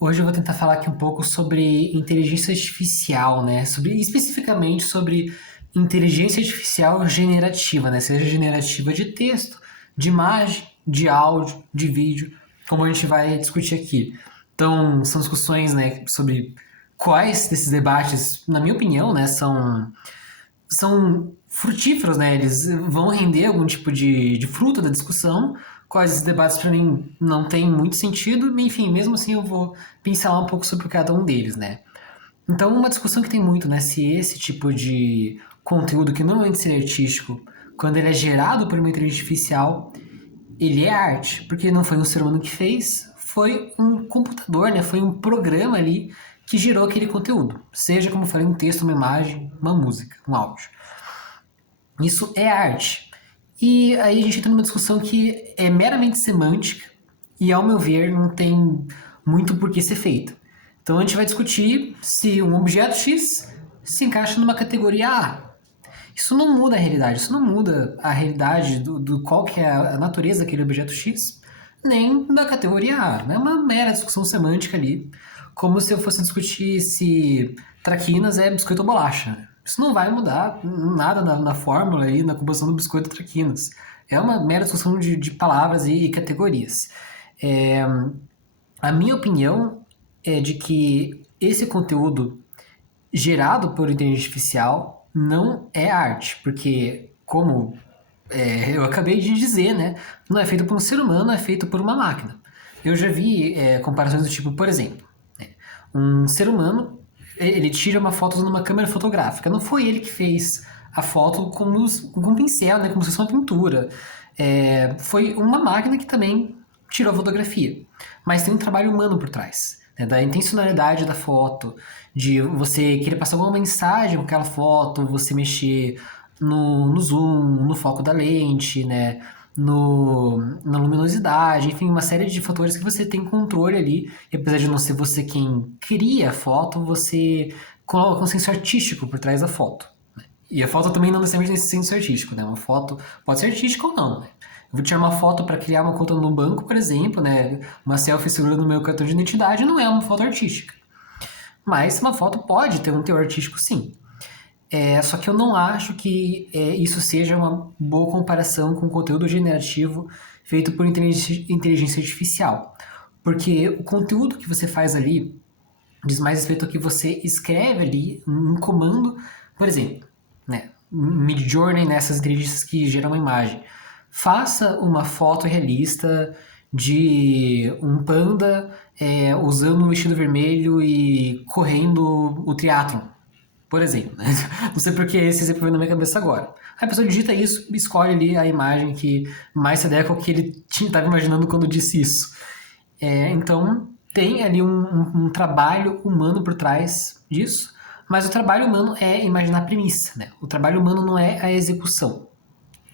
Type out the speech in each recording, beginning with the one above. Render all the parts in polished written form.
Hoje eu vou tentar falar aqui um pouco sobre inteligência artificial, né? Especificamente sobre inteligência artificial generativa, né? Seja generativa de texto, de imagem, de áudio, de vídeo, como a gente vai discutir aqui. Então, são discussões, né, sobre quais desses debates, na minha opinião, né, são frutíferos, né? Eles vão render algum tipo de fruto da discussão, quais esses debates para mim não tem muito sentido, enfim, mesmo assim eu vou pincelar um pouco sobre cada um deles, né? Então, uma discussão que tem muito, né, se esse tipo de conteúdo que normalmente seria artístico, quando ele é gerado por uma inteligência artificial, ele é arte, porque não foi um ser humano que fez, foi um computador, né? Foi um programa ali que gerou aquele conteúdo, seja como eu falei, um texto, uma imagem, uma música, um áudio. Isso é arte. E aí a gente entra numa discussão que é meramente semântica e, ao meu ver, não tem muito por que ser feita. Então a gente vai discutir se um objeto X se encaixa numa categoria A. Isso não muda a realidade, isso não muda a realidade do qual que é a natureza daquele objeto X, nem da categoria A. É uma mera discussão semântica ali, como se eu fosse discutir se traquinas é biscoito ou bolacha. Isso não vai mudar nada na fórmula e na composição do biscoito traquinas. É uma mera discussão de palavras e categorias. É, a minha opinião é de que esse conteúdo gerado por inteligência artificial não é arte, porque, como eu acabei de dizer, né, não é feito por um ser humano, é feito por uma máquina. Eu já vi comparações do tipo, por exemplo, né, um ser humano ele tira uma foto usando uma câmera fotográfica. Não foi ele que fez a foto com um pincel, né, como se fosse uma pintura. Foi uma máquina que também tirou a fotografia. Mas tem um trabalho humano por trás, né, da intencionalidade da foto, de você querer passar alguma mensagem com aquela foto, você mexer no zoom, no foco da lente, né? Na luminosidade, enfim, uma série de fatores que você tem controle ali. E apesar de não ser você quem cria a foto, você coloca um senso artístico por trás da foto. E a foto também não necessariamente tem esse senso artístico, né? Uma foto pode ser artística ou não, né? Eu vou tirar uma foto para criar uma conta no banco, por exemplo, né? Uma selfie segurando o meu cartão de identidade não é uma foto artística. Mas uma foto pode ter um teor artístico, sim. Só que eu não acho que isso seja uma boa comparação com conteúdo generativo feito por inteligência artificial. Porque o conteúdo que você faz ali diz mais respeito ao que você escreve ali, um comando, por exemplo, né? Midjourney, nessas inteligências que geram uma imagem. Faça uma foto realista de um panda usando um vestido vermelho e correndo o triatlon, por exemplo, né? Não sei porque esse exemplo veio na minha cabeça agora. Aí a pessoa digita isso, escolhe ali a imagem que mais se adequa ao que ele estava imaginando quando disse isso. Então, tem ali um trabalho humano por trás disso, mas o trabalho humano é imaginar a premissa, né? O trabalho humano não é a execução.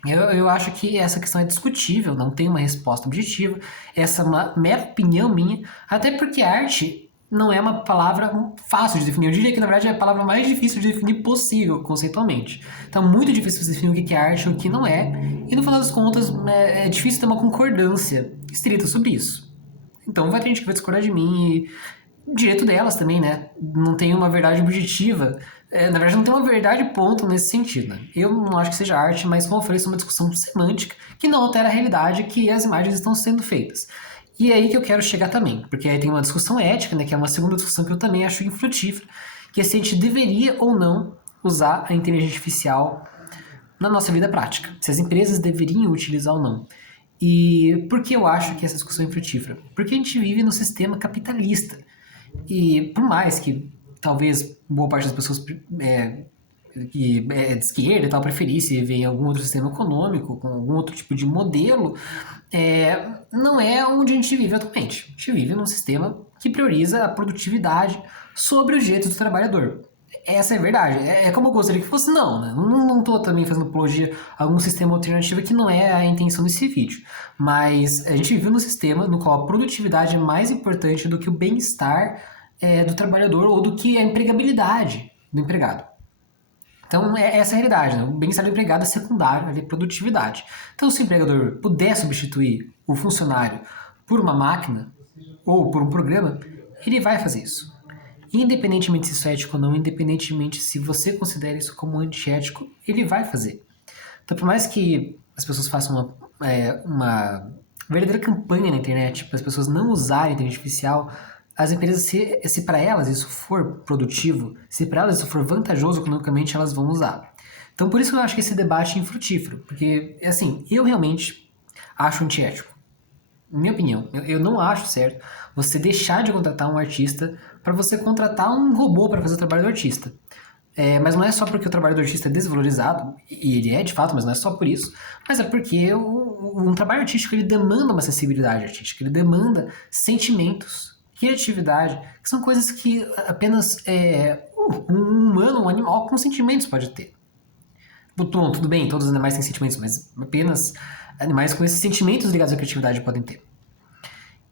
Eu acho que essa questão é discutível, não tem uma resposta objetiva. Essa é uma mera opinião minha, até porque arte não é uma palavra fácil de definir. Eu diria que, na verdade, é a palavra mais difícil de definir possível, conceitualmente. Então, muito difícil você definir o que é arte e o que não é. E, no final das contas, é difícil ter uma concordância estrita sobre isso. Então, vai ter gente que vai discordar de mim e direito delas também, né? Não tem uma verdade objetiva. Na verdade, não tem uma verdade ponto nesse sentido, né? Eu não acho que seja arte, mas como eu falei, isso é uma discussão semântica que não altera a realidade que as imagens estão sendo feitas. E é aí que eu quero chegar também, porque aí tem uma discussão ética, né, que é uma segunda discussão que eu também acho infrutífera, que é se a gente deveria ou não usar a inteligência artificial na nossa vida prática, se as empresas deveriam utilizar ou não. E por que eu acho que essa discussão é infrutífera? Porque a gente vive num sistema capitalista. E por mais que talvez boa parte das pessoas que é de esquerda e tal preferisse viver em algum outro sistema econômico, com algum outro tipo de modelo, não é onde a gente vive atualmente. A gente vive num sistema que prioriza a produtividade sobre os direitos do trabalhador. Essa é a verdade. É como eu gostaria que fosse, não, né? Não estou também fazendo apologia a algum sistema alternativo que não é a intenção desse vídeo. Mas a gente vive num sistema no qual a produtividade é mais importante do que o bem-estar do trabalhador ou do que a empregabilidade do empregado. Então, essa é a realidade, né? O bem-estar do empregado é secundário, ali, produtividade. Então, se o empregador puder substituir o funcionário por uma máquina, ou por um programa, ele vai fazer isso. Independentemente se isso é ético ou não, independentemente se você considera isso como antiético, ele vai fazer. Então, por mais que as pessoas façam uma verdadeira campanha na internet para as pessoas não usarem inteligência artificial, as empresas, se para elas isso for produtivo, se para elas isso for vantajoso economicamente, elas vão usar. Então, por isso que eu acho que esse debate é infrutífero, porque, assim, eu realmente acho antiético. Minha opinião, eu não acho certo você deixar de contratar um artista para você contratar um robô para fazer o trabalho do artista. Mas não é só porque o trabalho do artista é desvalorizado, e ele é de fato, mas não é só por isso, mas é porque um trabalho artístico ele demanda uma acessibilidade artística, ele demanda sentimentos, criatividade, que são coisas que apenas um humano, um animal com sentimentos pode ter. Bom, tudo bem, todos os animais têm sentimentos, mas apenas animais com esses sentimentos ligados à criatividade podem ter.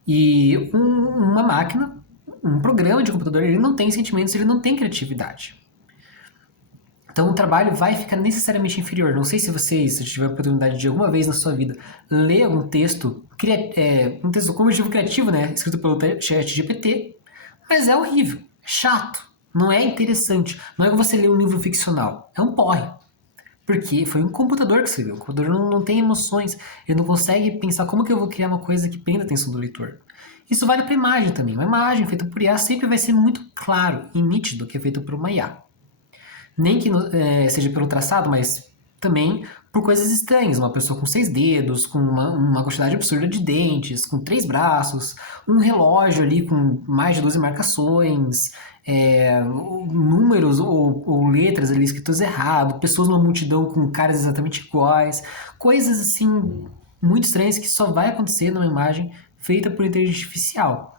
E uma máquina, um programa de computador, ele não tem sentimentos, ele não tem criatividade. Então o trabalho vai ficar necessariamente inferior. Não sei se vocês, se tiver a oportunidade de alguma vez na sua vida ler um texto com objetivo criativo, né, escrito pelo ChatGPT, mas é horrível, é chato, não é interessante. Não é que você lê um livro ficcional, é um porre. Porque foi um computador que escreveu. O computador não tem emoções. Ele não consegue pensar como que eu vou criar uma coisa que prenda a atenção do leitor. Isso vale para imagem também. Uma imagem feita por IA sempre vai ser muito claro e nítido que é feita por uma IA. Nem que seja pelo traçado, mas também por coisas estranhas. Uma pessoa com 6 dedos, com uma quantidade absurda de dentes, com 3 braços, um relógio ali com mais de 12 marcações, números ou letras ali escritas errado, pessoas numa multidão com caras exatamente iguais, coisas assim muito estranhas que só vai acontecer numa imagem feita por inteligência artificial.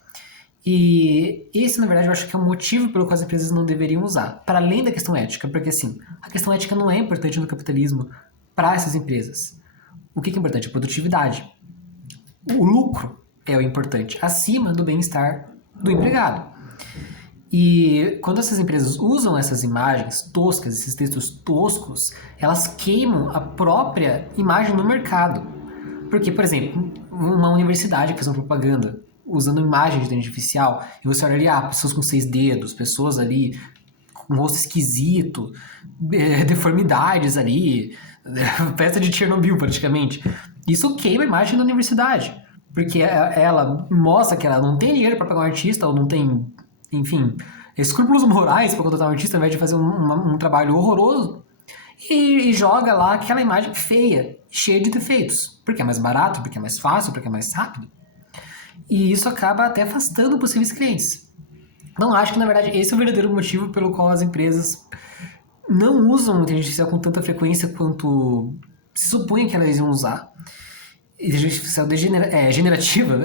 E esse, na verdade, eu acho que é o motivo pelo qual as empresas não deveriam usar, para além da questão ética, porque assim, a questão ética não é importante no capitalismo para essas empresas. O que é importante? A produtividade. O lucro é o importante, acima do bem-estar do empregado. E quando essas empresas usam essas imagens toscas, esses textos toscos, elas queimam a própria imagem no mercado. Porque, por exemplo, uma universidade que faz uma propaganda usando imagem de inteligência artificial, e você olha ali, pessoas com 6 dedos, pessoas ali com rosto esquisito, deformidades ali, peça de Chernobyl praticamente. Isso queima a imagem da universidade, porque ela mostra que ela não tem dinheiro para pagar um artista, ou não tem, enfim, escrúpulos morais para contratar um artista, ao invés de fazer um trabalho horroroso, e joga lá aquela imagem feia, cheia de defeitos, porque é mais barato, porque é mais fácil, porque é mais rápido. E isso acaba até afastando possíveis clientes. Não acho que, na verdade, esse é o verdadeiro motivo pelo qual as empresas não usam inteligência artificial com tanta frequência quanto se supunha que elas iam usar. Inteligência artificial generativa,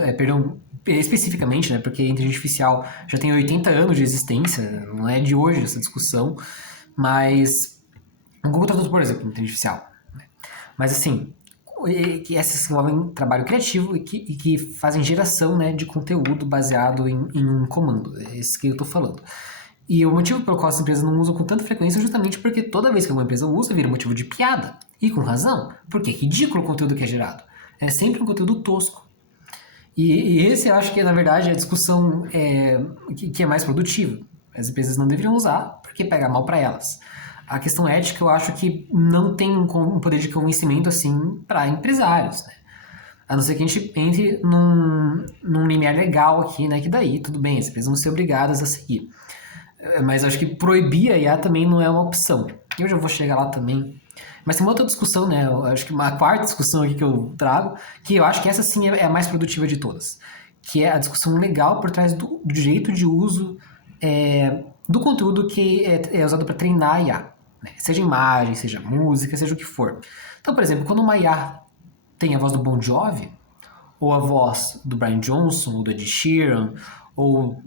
especificamente, né, porque a inteligência artificial já tem 80 anos de existência, não é de hoje essa discussão, mas um Google Tradutor, por exemplo, inteligência artificial. Né? Mas assim, que essas envolvem trabalho criativo e que fazem geração, né, de conteúdo baseado em um comando. É esse que eu estou falando. E o motivo pelo qual as empresas não usam com tanta frequência é justamente porque toda vez que uma empresa usa, vira motivo de piada. E com razão, porque é ridículo o conteúdo que é gerado. É sempre um conteúdo tosco. E esse eu acho que, na verdade, é a discussão que é mais produtiva. As empresas não deveriam usar porque pega mal para elas. A questão ética eu acho que não tem um poder de convencimento assim para empresários, né? A não ser que a gente entre num limiar legal aqui, né? Que daí, tudo bem, as empresas vão ser obrigadas a seguir. Mas acho que proibir a IA também não é uma opção. Eu já vou chegar lá também. Mas tem uma outra discussão, né? Eu acho que uma quarta discussão aqui que eu trago, que eu acho que essa sim é a mais produtiva de todas. Que é a discussão legal por trás do direito de uso do conteúdo que é usado para treinar a IA. Né? Seja imagem, seja música, seja o que for. Então, por exemplo, quando uma IA tem a voz do Bon Jovi, ou a voz do Brian Johnson, ou do Ed Sheeran, ou,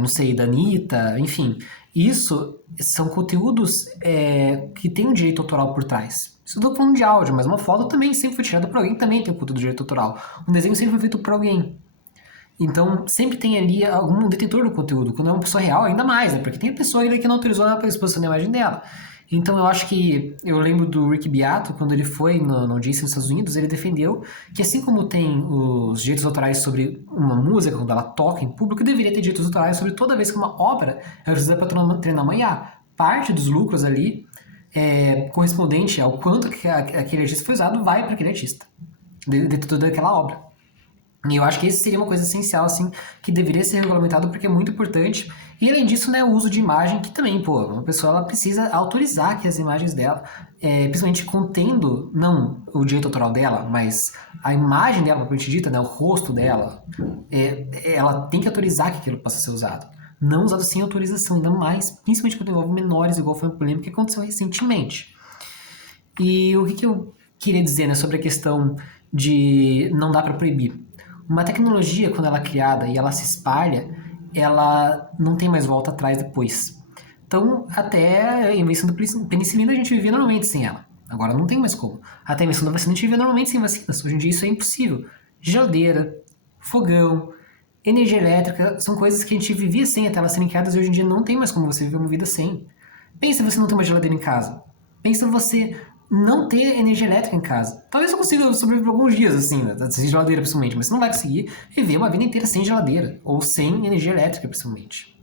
não sei, da Anitta, enfim. Isso são conteúdos que tem um direito autoral por trás. Isso eu tô falando de áudio, mas uma foto também sempre foi tirada por alguém, também tem um conteúdo de direito autoral. Um desenho sempre foi feito por alguém. Então, sempre tem ali algum detentor do conteúdo. Quando é uma pessoa real, ainda mais, né? Porque tem a pessoa ainda que não autorizou a exposição da imagem dela. Então eu acho que, eu lembro do Rick Beato, quando ele foi no audiência nos Estados Unidos, ele defendeu que assim como tem os direitos autorais sobre uma música, quando ela toca em público, deveria ter direitos autorais sobre toda vez que uma obra é usada para treinar uma IA. Parte dos lucros ali, correspondente ao quanto que aquele artista foi usado, vai para aquele artista, de toda aquela obra. E eu acho que esse seria uma coisa essencial, assim, que deveria ser regulamentado porque é muito importante. E além disso, né, o uso de imagem, que também, pô, uma pessoa ela precisa autorizar que as imagens dela, principalmente contendo, não o direito autoral dela, mas a imagem dela, propriamente dita, né, o rosto dela, ela tem que autorizar que aquilo possa ser usado. Não usado sem autorização, ainda mais, principalmente quando envolve menores, igual foi um problema que aconteceu recentemente. E o que eu queria dizer, né, sobre a questão de não dar para proibir? Uma tecnologia, quando ela é criada e ela se espalha, ela não tem mais volta atrás depois. Então, até a invenção da penicilina a gente vivia normalmente sem ela. Agora não tem mais como. Até a invenção da vacina a gente vivia normalmente sem vacinas. Hoje em dia isso é impossível. Geladeira, fogão, energia elétrica, são coisas que a gente vivia sem até elas serem criadas e hoje em dia não tem mais como você viver uma vida sem. Pensa você não ter uma geladeira em casa. Pensa você não ter energia elétrica em casa. Talvez eu consiga sobreviver por alguns dias, assim, né? Sem geladeira, principalmente. Mas você não vai conseguir viver uma vida inteira sem geladeira. Ou sem energia elétrica, principalmente.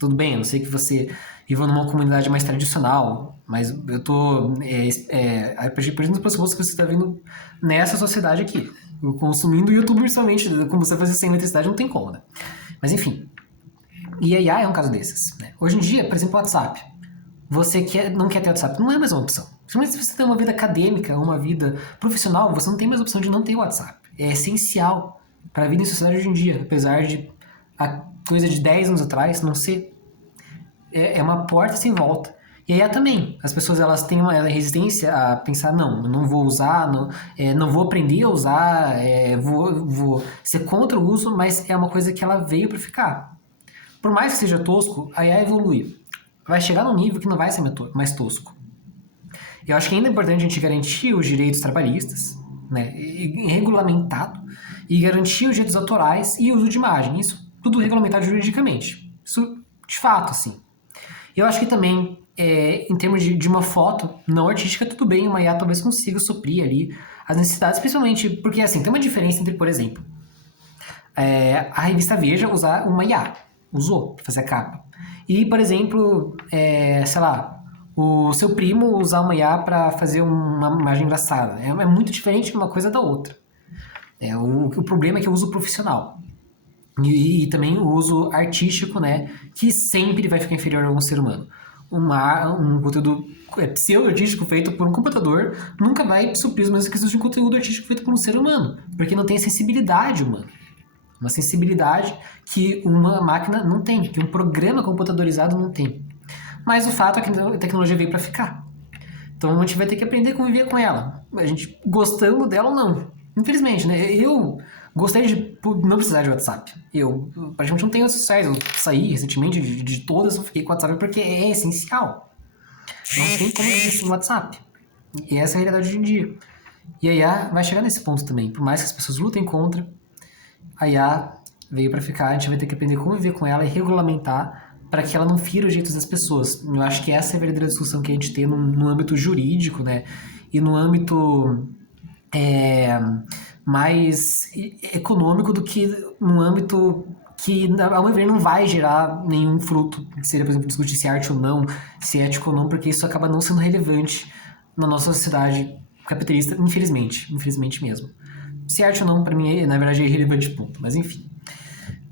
Tudo bem, eu não sei que você viva numa comunidade mais tradicional, mas eu tô partindo do pressuposto que você está vindo nessa sociedade aqui. Consumindo YouTube, principalmente, como você fazer sem eletricidade, não tem como, né? Mas enfim. E a IA é um caso desses, né? Hoje em dia, por exemplo, o WhatsApp. Você não quer ter WhatsApp, não é mais uma opção. Principalmente se você tem uma vida acadêmica, uma vida profissional, você não tem mais opção de não ter WhatsApp. É essencial para a vida em sociedade hoje em dia, apesar de a coisa de 10 anos atrás não ser. É uma porta sem volta. E aí também, as pessoas elas têm uma resistência a pensar, não, eu não vou usar, não vou aprender a usar, vou ser contra o uso, mas é uma coisa que ela veio para ficar. Por mais que seja tosco, a IA evolui. Vai chegar num nível que não vai ser mais tosco. Eu acho que ainda é importante a gente garantir os direitos trabalhistas, né, regulamentado, e garantir os direitos autorais e o uso de imagem. Isso tudo regulamentado juridicamente. Isso, de fato, assim. Eu acho que também, em termos de uma foto não artística, tudo bem, uma IA talvez consiga suprir ali as necessidades, principalmente porque, assim, tem uma diferença entre, por exemplo, a revista Veja usar uma IA, usou para fazer a capa. E, por exemplo, sei lá, o seu primo usar uma IA para fazer uma imagem engraçada. É muito diferente uma coisa da outra. O problema é que é o uso profissional. E também o uso artístico, né? Que sempre vai ficar inferior a um ser humano. Um conteúdo pseudo-artístico feito por um computador nunca vai suprir os mesmos requisitos de um conteúdo artístico feito por um ser humano. Porque não tem sensibilidade humana. Uma sensibilidade que uma máquina não tem, que um programa computadorizado não tem. Mas o fato é que a tecnologia veio para ficar. Então a gente vai ter que aprender a conviver com ela. A gente gostando dela ou não. Infelizmente, né? Eu gostei de não precisar de WhatsApp. Eu praticamente não tenho redes sociais. Eu saí recentemente de todas, eu fiquei com o WhatsApp porque é essencial. Não tem como viver sem WhatsApp. E essa é a realidade hoje em dia. E a IA vai chegar nesse ponto também. Por mais que as pessoas lutem contra, a IA veio para ficar. A gente vai ter que aprender como viver com ela e regulamentar para que ela não fira os direitos das pessoas. Eu acho que essa é a verdadeira discussão que a gente tem no âmbito jurídico, né? E no âmbito mais econômico do que no âmbito que, ao meu ver, não vai gerar nenhum fruto. Que seria, por exemplo, discutir se é arte ou não, se é ético ou não, porque isso acaba não sendo relevante na nossa sociedade capitalista, infelizmente mesmo. Se é arte ou não, para mim, na verdade, é irrelevante ponto. Mas enfim.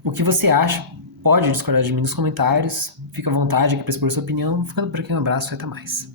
O que você acha? Pode discordar de mim nos comentários. Fica à vontade aqui para expor sua opinião. Ficando por aqui, um abraço e até mais.